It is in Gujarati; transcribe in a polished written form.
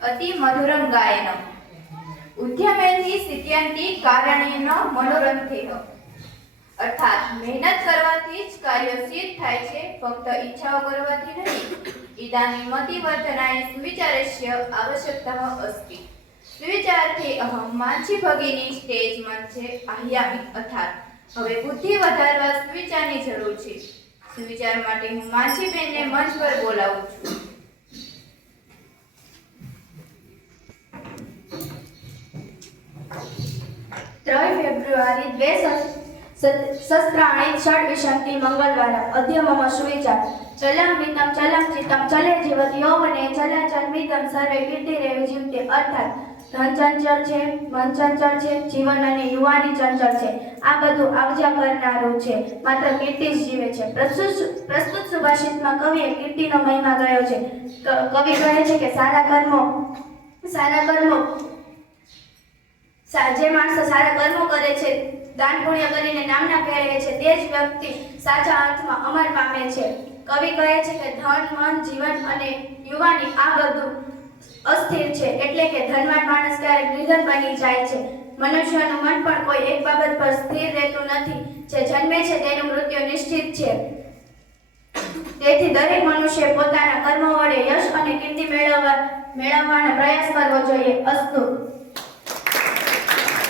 અતિ મધુરમ ગાયનમ ઉદ્યમેતિ સિદ્ધ્યંતિ કારણેન મનોરંથેહ। અર્થાત મહેનત કરવાથી જ કાર્ય સિદ્ધ થાય છે, ફક્ત ઈચ્છાઓ કરવાથી નહીં। ઇદાની મતિવર્ધનાય સુવિચારસ્ય આવશ્યકતા અસ્તિ। સુવિચારથી અહમ માનસી ભગીની સ્ટેજ મંચે આહ્યામિ। અર્થાત હવે બુદ્ધિ વધારવા સુવિચારની જરૂર છે। સુવિચાર માટે હું માનસીબેનને મંચ પર બોલાવું છું। 3 ફેબ્રુઆરી 2000 षड्विंशति मंगलवार अद्य मम सुविचार चलं वित्तं चलं चित्तं चले जीवत यौवने चलचलमितं सर्वे कीर्तिरेव जीवते। अर्थात ધન ચંચળ છે, મન ચંચળ છે, જીવન અને યુવાની ચંચળ છે। આ બધું આવજા કરનારું છે, માત્ર કીર્તિ જ જીવે છે। પ્રસ્તુત સુભાષિતમાં કવિએ કીર્તિનો મહિમા ગાયો છે। કવિ કહે છે કે સારા કર્મો જે માણસો સારા કર્મો કરે છે, દાન પુણ્ય કરીને નામના કેળવે છે, તે જ વ્યક્તિ સાચા અર્થમાં અમર પામે છે। કવિ કહે છે કે ધન, મન, જીવન અને યુવાની આ બધું અસ્થિર છે, એટલે કે ધનવાન માણસ ક્યારેક નિર્ધન બની જાય છે। મનુષ્યનું મન પણ કોઈ એક બાબત પર સ્થિર રહેતું નથી। જે જન્મે છે તેનું મૃત્યુ નિશ્ચિત છે। તેથી દરેક મનુષ્ય પોતાના કર્મો વડે યશ અને કીર્તિ મેળવવાનો પ્રયાસ કરવો જોઈએ। અસ્તુ।